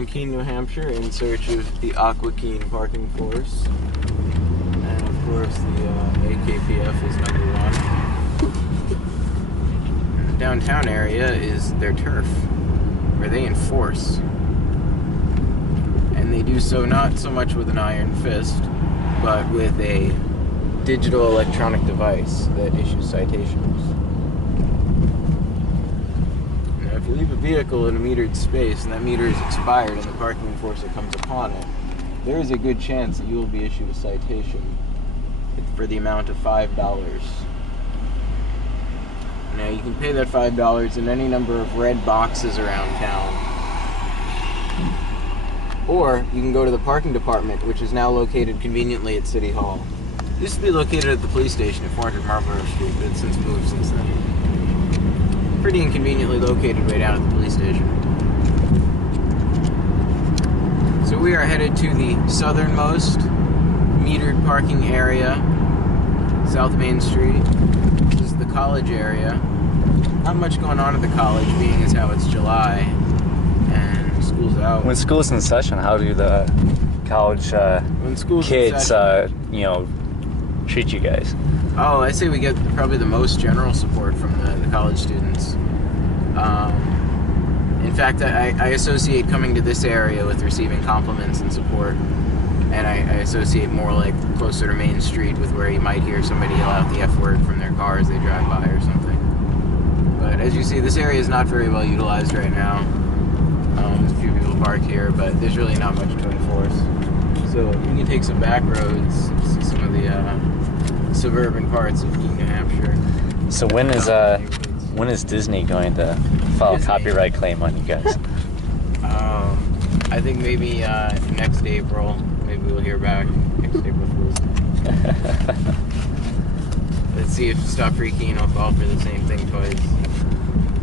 in Keene, New Hampshire, in search of the Aqua Keene parking force. And of course, the AKPF is number one. The downtown area is their turf, where they enforce. And they do so not so much with an iron fist, but with a digital electronic device that issues citations. Now, if you leave a vehicle in a metered space and that meter is expired and the parking enforcer comes upon it, there is a good chance that you will be issued a citation for the amount of $5. Now, you can pay that $5 in any number of red boxes around town. Or you can go to the parking department, which is now located conveniently at City Hall. It used to be located at the police station at 400 Marlborough Street, but it's since moved since then. Pretty inconveniently located way down at the police station. So we are headed to the southernmost metered parking area, South Main Street. This is the college area. Not much going on at the college, being as how it's July and school's out. When school's in session, how do the college kids, treat you guys? Oh, I say we get probably the most general support from the college students. In fact, I associate coming to this area with receiving compliments and support. And I associate more like closer to Main Street with where you might hear somebody yell out the F word from their car as they drive by or something. But as you see, this area is not very well utilized right now. There's a few people parked here, but there's really not much to enforce. So you can take some back roads, see some of the suburban parts of Keene, New Hampshire. So when is Disney going to file a copyright claim on you guys? I think maybe next April. Maybe we'll hear back next April Fool's Day. Let's see if Stop Free Keene will fall for the same thing twice.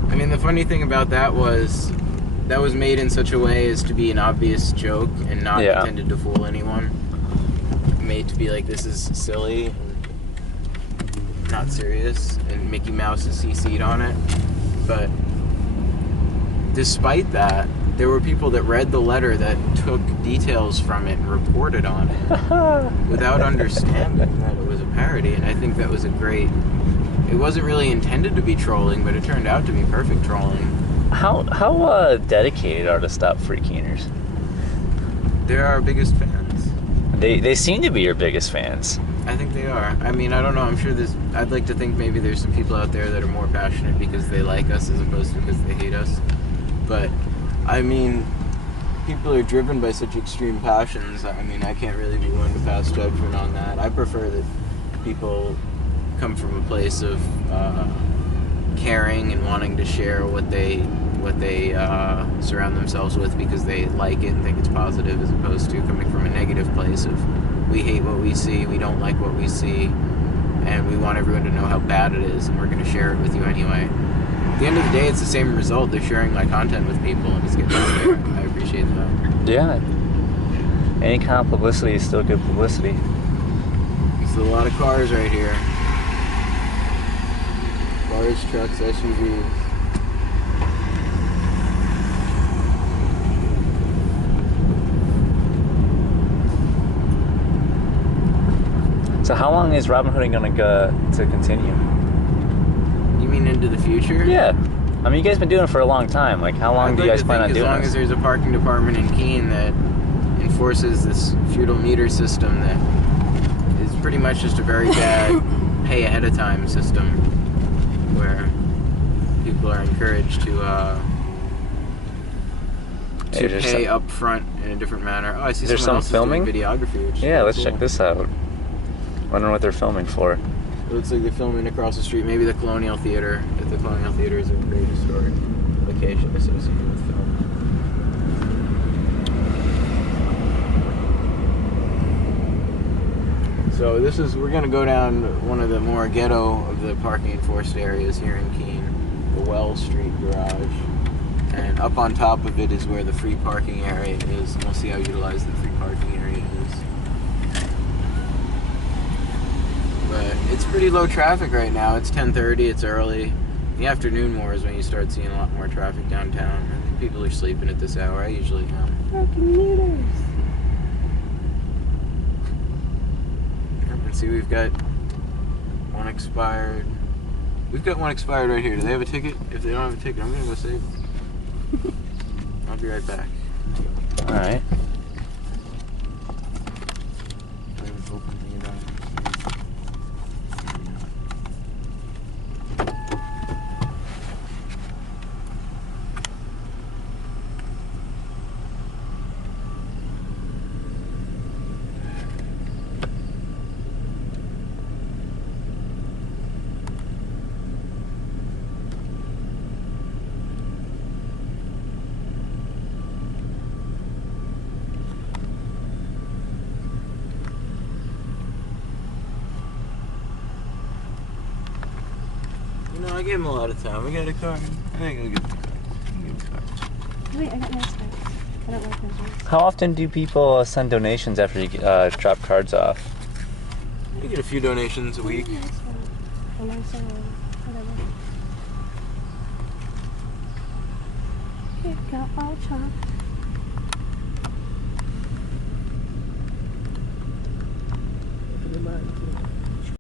I mean, the funny thing about that was made in such a way as to be an obvious joke and not intended to fool anyone. Made to be like, this is silly and not serious, and Mickey Mouse is CC'd on it. But despite that, there were people that read the letter that took details from it and reported on it without understanding that it was a parody, and I think that was a great... It wasn't really intended to be trolling, but it turned out to be perfect trolling. How dedicated are the Stop Free Keeners? They're our biggest fans. They seem to be your biggest fans. I think they are. I mean, I don't know. I'm sure I'd like to think maybe there's some people out there that are more passionate because they like us as opposed to because they hate us. But, I mean, people are driven by such extreme passions. I mean, I can't really be one to pass judgment on that. I prefer that people come from a place of caring and wanting to share what they surround themselves with because they like it and think it's positive, as opposed to coming from a negative place of we hate what we see, we don't like what we see, and we want everyone to know how bad it is, and we're going to share it with you anyway. At the end of the day, it's the same result. They're sharing my content with people, and it's getting out there. I appreciate that. Yeah. Any kind of publicity is still good publicity. There's a lot of cars right here. Cars, trucks, SUVs. So how long is Robin Hooding going to go to continue? You mean into the future? Yeah. I mean, you guys been doing it for a long time. Like, how long do you guys plan on doing as long as there's a parking department in Keene that enforces this feudal meter system that is pretty much just a very bad pay ahead of time system where people are encouraged to pay up front in a different manner. Oh, I see someone else filming videography. Which yeah, let's check this out. Wondering what they're filming for. It looks like they're filming across the street. Maybe the Colonial Theater. If the Colonial Theater is a great historic location associated with film. So we're going to go down one of the more ghetto of the parking enforced areas here in Keene, the Well Street Garage. And up on top of it is where the free parking area is. And we'll see how utilized the free parking area is. But it's pretty low traffic right now. It's 10:30, it's early. The afternoon more is when you start seeing a lot more traffic downtown. People are sleeping at this hour. I usually am. For commuters. And see, we've got one expired. We've got one expired right here. Do they have a ticket? If they don't have a ticket, I'm gonna go save it. I'll be right back. All right. I haven't opened it up. You know, I gave him a lot of time. We got a card. I think I'll get the card. Wait, I got nice cards. I don't like those ones. How often do people send donations after you drop cards off? We get a few donations a week. Nice one. A nice one. Whatever. It got all chopped.